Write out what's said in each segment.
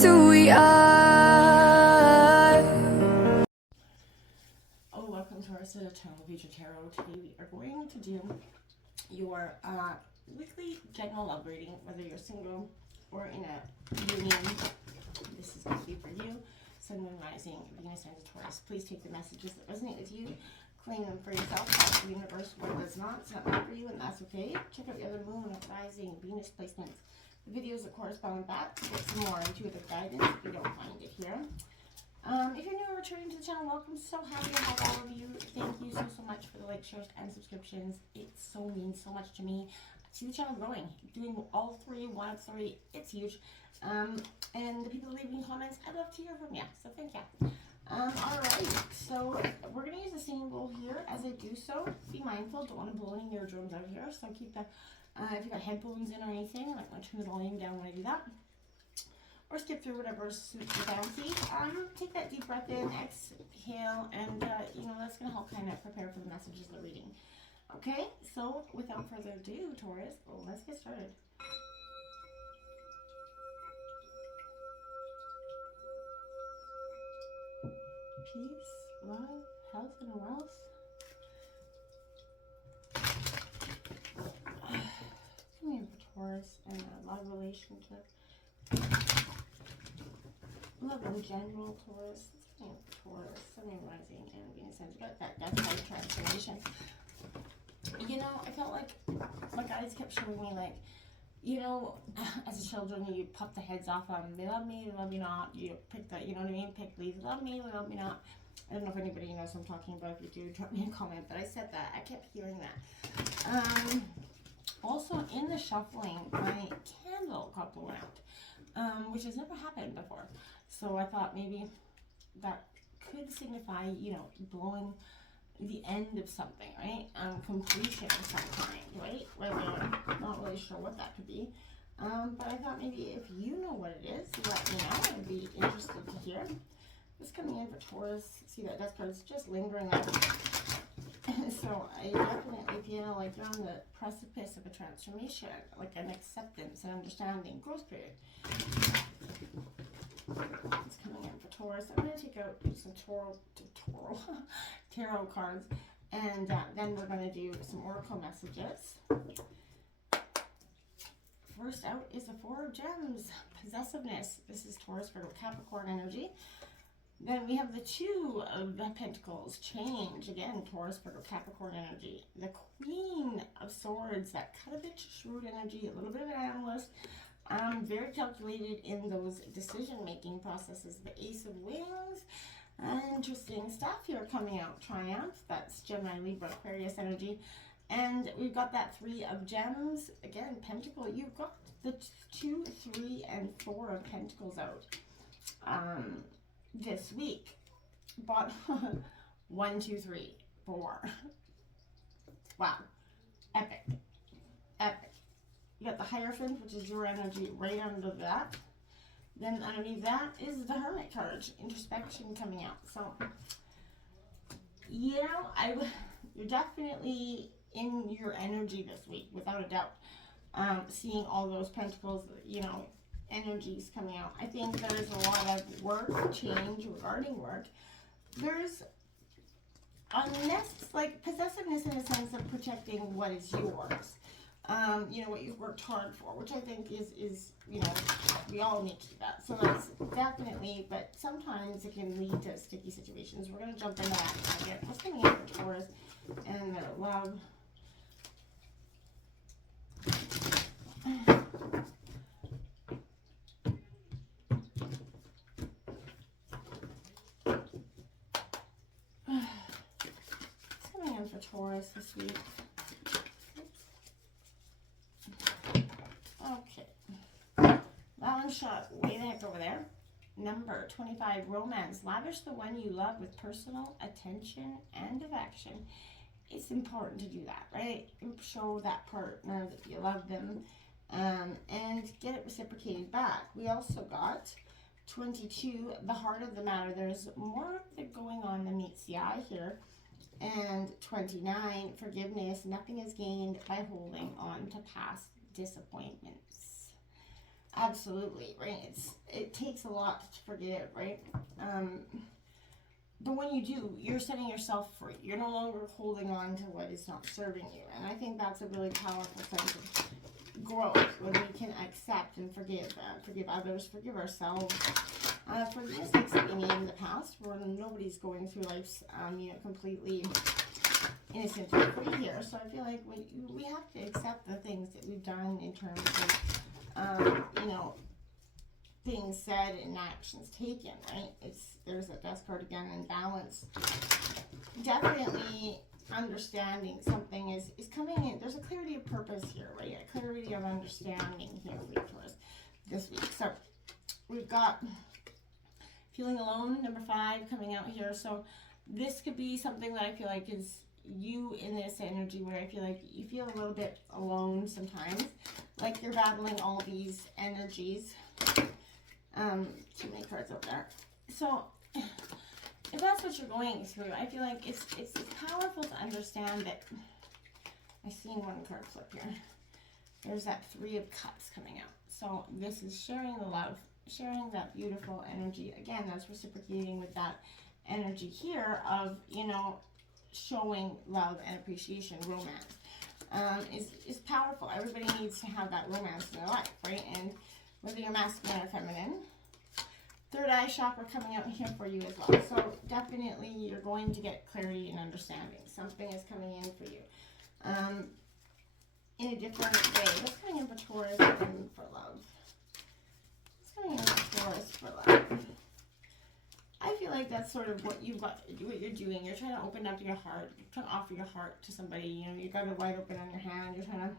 just who we are. Oh, welcome to our set of Channel Future Tarot. Today we are going to do your weekly general love reading, whether you're single or in a union. This is going to be for you. Sun, Moon, Rising, Venus, and Taurus. Please take the messages that resonate with you, claim them for yourself. Ask the universe what does not. It's not meant for you, and that's okay. Check out your other Moon, Rising, Venus placements, the videos that correspond with that to get some more intuitive guidance if you don't find it here. If you're new or returning to the channel, welcome. So happy to have all of you. Thank you so much for the likes, shares, and subscriptions. It so means so much to me. See the channel growing, doing all three, one of three. It's huge. And the people leaving comments, I'd love to hear from you. So thank you. Alright, so we're going to use the same rule here. As I do so, be mindful. Don't want to blow any eardrums out here. So keep the, if you've got headphones in or anything, I might want to turn the volume down when I do that. Or skip through whatever suits your fancy. Take that deep breath in, exhale, and that's going to help kind of prepare for the messages of the reading. Okay, so without further ado, Taurus, let's get started. Peace, love, health, and wealth. Come here for Taurus and a love relationship. Love in general, Taurus. Taurus, Sun, Rising, and Venus. You got that death type transformation. You know, I felt like my guides kept showing me, like, you know, as children, you pop the heads off them. They love me, they love me not. You pick that, you know what I mean? Pick these. Love me, they love me not. I don't know if anybody knows what I'm talking about. If you do, drop me a comment. But I said that. I kept hearing that. Also, in the shuffling, my candle got blown out, which has never happened before. So I thought maybe that could signify, you know, blowing the end of something, right? Completion of some kind, right? Whether, not really sure what that could be. But I thought maybe if you know what it is, let me know. I'd be interested to hear. This coming in for Taurus. See that death card is just lingering up. So I definitely feel like you're on the precipice of a transformation, like an acceptance and understanding, growth period. It's coming in for Taurus. I'm going to take out some tarot cards, and then we're going to do some oracle messages. First out is the Four of Gems, possessiveness. This is Taurus, Virgo, Capricorn energy. Then we have the Two of Pentacles, change. Again, Taurus, Virgo, Capricorn energy. The Queen of Swords, that kind of shrewd energy, a little bit of an analyst. Very calculated in those decision-making processes. The Ace of Wings. Interesting stuff here coming out. Triumph, that's Gemini, Libra, Aquarius energy. And we've got that Three of Gems. Again, Pentacle. You've got the 2, 3, and 4 of Pentacles out this week. But 1, 2, 3, 4. Wow. Epic. Epic. You got the Hierophant, which is your energy, right under that. Then underneath that is the Hermit card, introspection coming out. So, you know, you're definitely in your energy this week, without a doubt. Seeing all those pentacles, you know, energies coming out. I think there's a lot of work, change regarding work. There's like possessiveness in the sense of protecting what is yours. You know, what you've worked hard for, which I think is, you know, we all need to do that. So that's definitely, but sometimes it can lead to sticky situations. We're going to jump into that in a minute. What's coming in for Taurus and their love? What's coming in for Taurus this week? Okay, that one shot way the heck over there. Number 25, romance. Lavish the one you love with personal attention and affection. It's important to do that, right? Show that partner that you love them, and get it reciprocated back. We also got 22, the heart of the matter. There's more going on than meets the eye here. And 29, forgiveness. Nothing is gained by holding on to past disappointments. Absolutely, right? It takes a lot to forgive, right? But when you do, you're setting yourself free. You're no longer holding on to what is not serving you. And I think that's a really powerful sense of growth when we can accept and forgive others, forgive ourselves for the mistakes that we made in the past. Where nobody's going through life's, completely innocent and free here. So I feel like we have to accept the things that we've done in terms of, things said and actions taken, right? There's a death card again in balance. Definitely understanding something is coming in. There's a clarity of purpose here, right? A clarity of understanding here for you, Taurus, this week. So we've got feeling alone, number 5, coming out here. So this could be something that I feel like is you in this energy where I feel like you feel a little bit alone sometimes, like you're battling all these energies. Too many cards over there. So if that's what you're going through, I feel like it's powerful to understand that. I seen one card flip here. There's that 3 of Cups coming out. So this is sharing the love, sharing that beautiful energy. Again, that's reciprocating with that energy here of, showing love and appreciation, romance. Is powerful. Everybody needs to have that romance in their life, right? And whether you're masculine or feminine. Third eye chakra coming out here for you as well. So definitely you're going to get clarity and understanding. Something is coming in for you. In a different way. What's coming in for Taurus and for love? What's coming in for Taurus for love? I feel like that's sort of what what you're doing. You're trying to open up your heart. You're trying to offer your heart to somebody. You've got it wide open on your hand. You're trying to,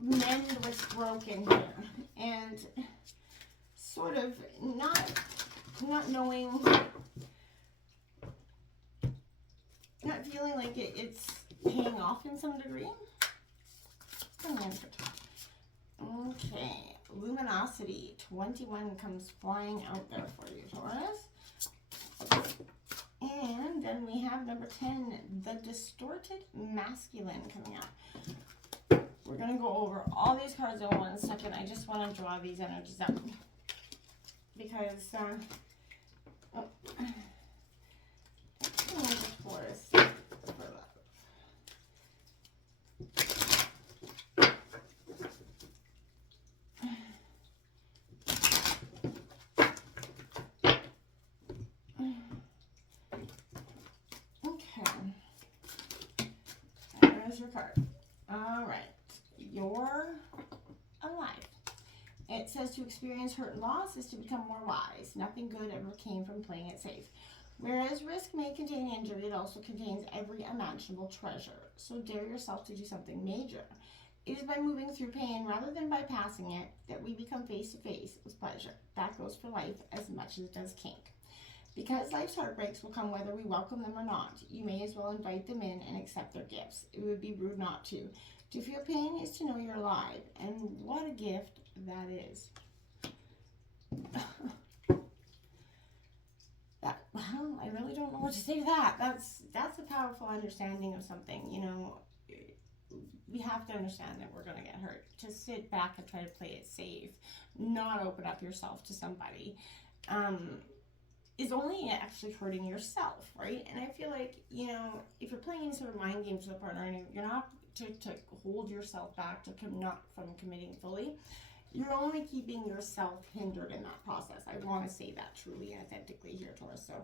mend what's broken here. And sort of not knowing, not feeling like it's paying off in some degree. Okay, Luminosity 21 comes flying out there for you, Taurus. And then we have number 10, the Distorted Masculine, coming out. We're going to go over all these cards in 1 second. I just want to draw these energies up. Because, Taurus for love. Your card. All right. You're alive. It says to experience hurt and loss is to become more wise. Nothing good ever came from playing it safe. Whereas risk may contain injury, it also contains every imaginable treasure. So dare yourself to do something major. It is by moving through pain rather than bypassing it that we become face to face with pleasure. That goes for life as much as it does kink. Because life's heartbreaks will come whether we welcome them or not, you may as well invite them in and accept their gifts. It would be rude not to. To feel pain is to know you're alive, and what a gift that is. Well, I really don't know what to say to that. That's a powerful understanding of something. We have to understand that we're going to get hurt. Just sit back and try to play it safe, not open up yourself to somebody. Is only actually hurting yourself, right? And I feel like, if you're playing any sort of mind games with a partner and you're not to hold yourself back, not from committing fully, you're only keeping yourself hindered in that process. I want to say that truly and authentically here, Taurus. So,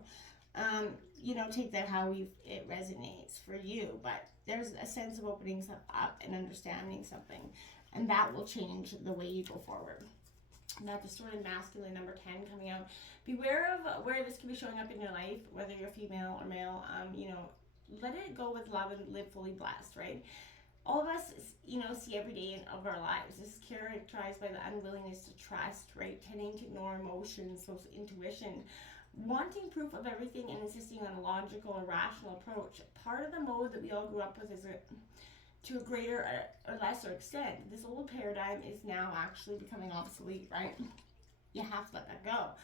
take that how it resonates for you, but there's a sense of opening stuff up and understanding something, and that will change the way you go forward. That Distorted Masculine, number 10, coming out. Beware of where this can be showing up in your life, whether you're female or male. Let it go with love and live fully blessed, right? All of us, see every day of our lives. This is characterized by the unwillingness to trust, right? Tending to ignore emotions, so intuition, wanting proof of everything and insisting on a logical or rational approach. Part of the mode that we all grew up with is to a greater or lesser extent. This old paradigm is now actually becoming obsolete, right? You have to let that go.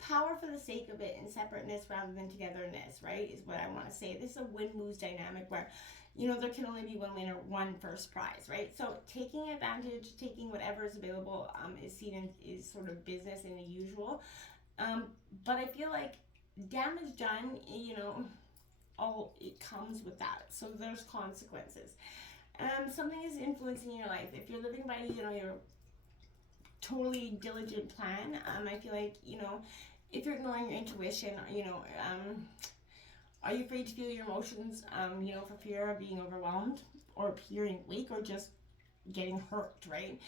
Power for the sake of it and separateness rather than togetherness, right, is what I want to say. This is a win-lose dynamic where you know, there can only be one winner, one first prize, right? So taking advantage, taking whatever is available is seen is sort of business and the usual. But I feel like damage done, you know, all it comes with that. So there's consequences. Something is influencing your life. If you're living by, you know, your totally diligent plan, I feel like, you know, if you're ignoring your intuition, you know, are you afraid to feel your emotions, you know, for fear of being overwhelmed or appearing weak or just getting hurt, right?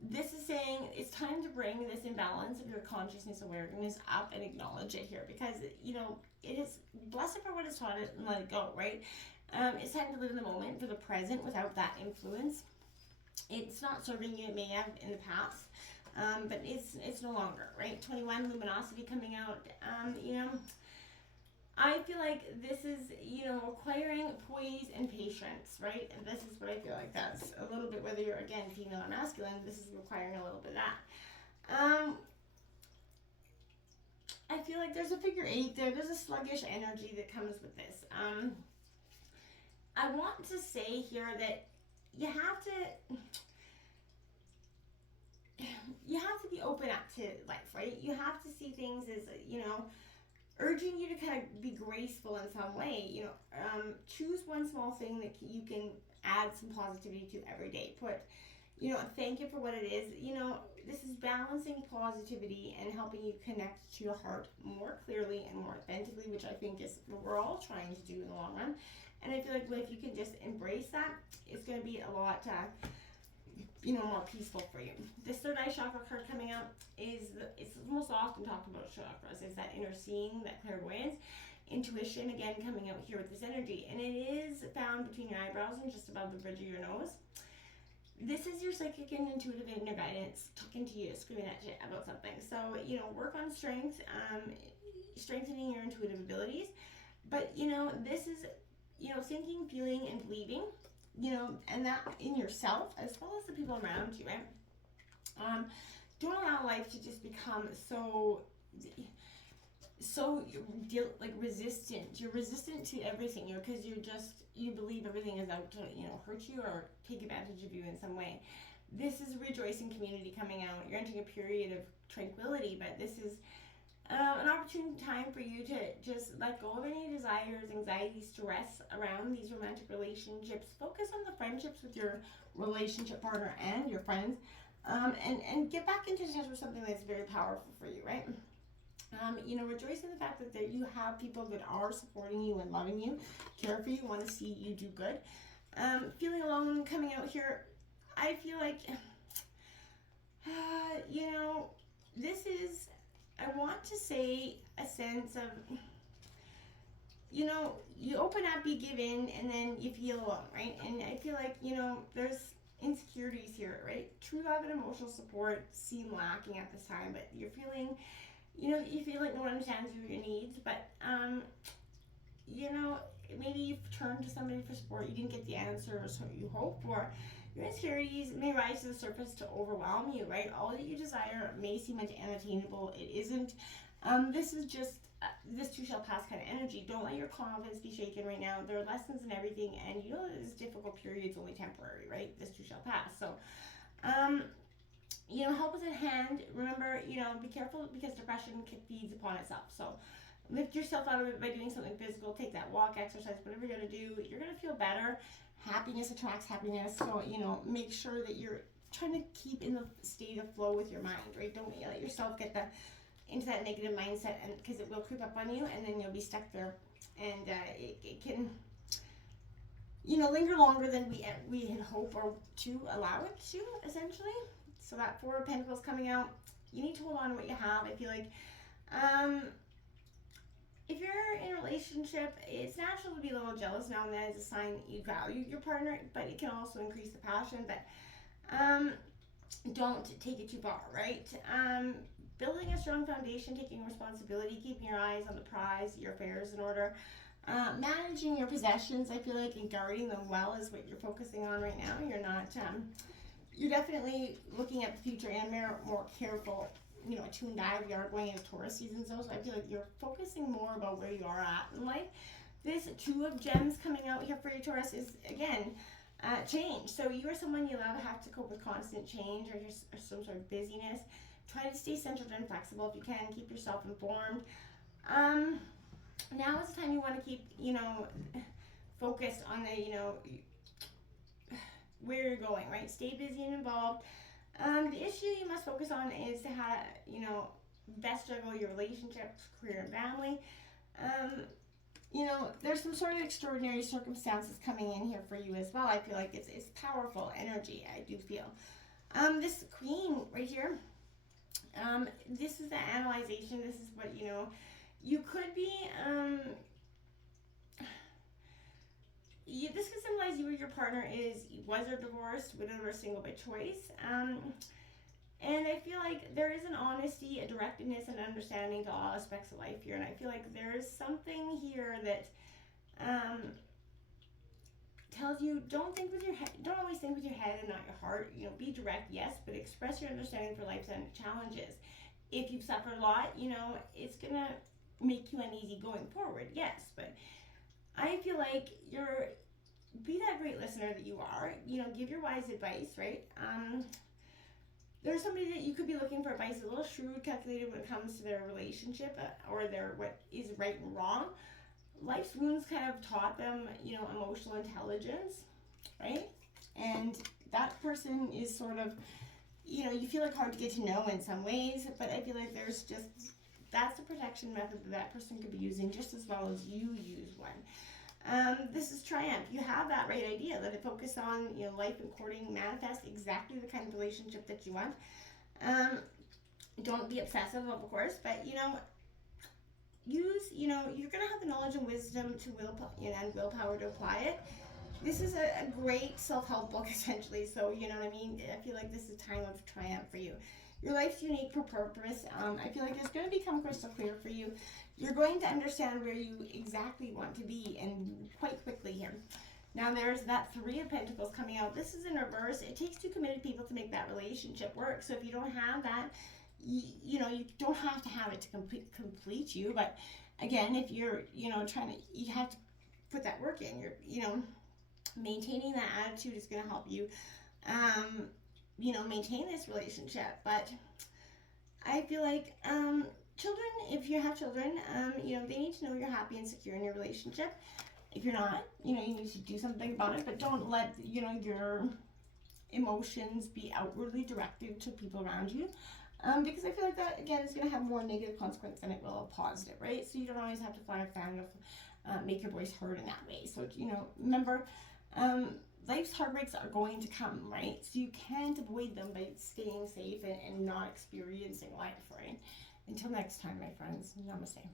This is saying it's time to bring this imbalance of your consciousness awareness up and acknowledge it here, because, you know, it is bless it for what it's taught it and let it go, right? It's time to live in the moment, for the present, without that influence. It's not serving you. It may have in the past, but it's no longer, right? 21 luminosity coming out. You know, I feel like this is, you know, requiring poise and patience, right? And this is what I feel like that's a little bit, whether you're, again, female or masculine, this is requiring a little bit of that. I feel like there's a figure 8 there. There's a sluggish energy that comes with this. I want to say here that you have to be open up to life, right? You have to see things as, you know, urging you to kind of be graceful in some way. You know, choose one small thing that you can add some positivity to every day. Put, you know, thank you for what it is. You know, this is balancing positivity and helping you connect to your heart more clearly and more authentically, which I think is what we're all trying to do in the long run. And I feel like if you can just embrace that, it's going to be a lot, you know, more peaceful for you. This third eye chakra card coming out is, it's most often talked about chakras, is that inner seeing, that clairvoyance, intuition, again, coming out here with this energy. And it is found between your eyebrows and just above the bridge of your nose. This is your psychic and intuitive inner guidance talking to you, screaming at you about something. So, you know, work on strength, strengthening your intuitive abilities. But, you know, this is, you know, thinking, feeling, and believing, you know, and that in yourself as well as the people around you, right? Don't allow life to just become so like resistant. You're resistant to everything, you know, because you believe everything is out to, you know, hurt you or take advantage of you in some way. This is a rejoicing community coming out. You're entering a period of tranquility, but this is an opportune time for you to just let go of any desires, anxiety, stress around these romantic relationships. Focus on the friendships with your relationship partner and your friends, and get back into touch with something that's very powerful for you, right? You know, rejoice in the fact that you have people that are supporting you and loving you, care for you, want to see you do good. Feeling alone coming out here, I feel like, you know, this is, I want to say, a sense of, you know, you open up, you give in, and then you feel alone, right? And I feel like, you know, there's insecurities here, right? True love and emotional support seem lacking at this time, but you're feeling, you know, you feel like no one understands your needs, but, you know, maybe you've turned to somebody for support, you didn't get the answer or so you hope, or your insecurities may rise to the surface to overwhelm you, right? All that you desire may seem unattainable. It isn't. This is just, this too shall pass kind of energy. Don't let your confidence be shaken right now. There are lessons in everything, and you know that this difficult period is only temporary, right? This too shall pass. So, you know, help is at hand. Remember, you know, be careful because depression feeds upon itself. So, lift yourself out of it by doing something physical. Take that walk, exercise, whatever you're going to do. You're going to feel better. Happiness attracts happiness. So, you know, make sure that you're trying to keep in the state of flow with your mind, right? Don't let yourself get into that negative mindset, and because it will creep up on you, and then you'll be stuck there. And it can, you know, linger longer than we had hoped or to allow it to, essentially. So that Four of Pentacles coming out, you need to hold on to what you have. I feel like, if you're in a relationship, it's natural to be a little jealous now and then. It's a sign that you value your partner, but it can also increase the passion. But don't take it too far, right? Building a strong foundation, taking responsibility, keeping your eyes on the prize, your affairs in order. Managing your possessions, I feel like, and guarding them well is what you're focusing on right now. You're not, you're definitely looking at the future and more careful, you know, tuned eye. We are going into Taurus season, so I feel like you're focusing more about where you are at in life. This Two of Gems coming out here for you, Taurus, is, again, change. So you are someone you love, have to cope with constant change or just some sort of busyness. Try to stay centered and flexible if you can. Keep yourself informed. Now is the time you want to keep, focused on where you're going, right? Stay busy and involved. The issue you must focus on is how to, best juggle your relationships, career, and family. There's some sort of extraordinary circumstances coming in here for you as well. I feel like it's powerful energy, I do feel. This Queen right here, this is the analyzation. This is what, you could be, this could symbolize you or your partner was or divorced, widowed, or single by choice. And I feel like there is an honesty, a directness, and understanding to all aspects of life here. And I feel like there is something here that tells you don't always think with your head and not your heart. Be direct, yes, but express your understanding for life's challenges. If you've suffered a lot, it's gonna make you uneasy going forward, yes. But I feel like be that great listener that you are. Give your wise advice, right? There's somebody that you could be looking for advice, a little shrewd, calculated when it comes to their relationship or what is right and wrong. Life's wounds kind of taught them, emotional intelligence, right? And that person is sort of, you feel like hard to get to know in some ways, but I feel like that's the protection method that person could be using just as well as you use one. This is Triumph. You have that right idea. Let it focus on, life and courting, manifest exactly the kind of relationship that you want. Don't be obsessive, of course, but, you're going to have the knowledge and wisdom and willpower to apply it. This is a great self-help book, essentially. So, you know what I mean? I feel like this is a time of triumph for you. Your life's unique for purpose. I feel like it's going to become crystal clear for you. You're going to understand where you exactly want to be, and quite quickly here. Now there's that Three of Pentacles coming out. This is in reverse. It takes two committed people to make that relationship work. So if you don't have that, you don't have to have it to complete you. But again, if you're, you have to put that work in. You're, maintaining that attitude is going to help you, maintain this relationship. But I feel like, children, if you have children, they need to know you're happy and secure in your relationship. If you're not, you need to do something about it, but don't let, your emotions be outwardly directed to people around you. Because I feel like that, again, is going to have more negative consequence than it will a positive, right? So you don't always have to fly a fan of make your voice heard in that way. So, remember, life's heartbreaks are going to come, right? So you can't avoid them by staying safe and not experiencing life, right? Until next time, my friends, namaste.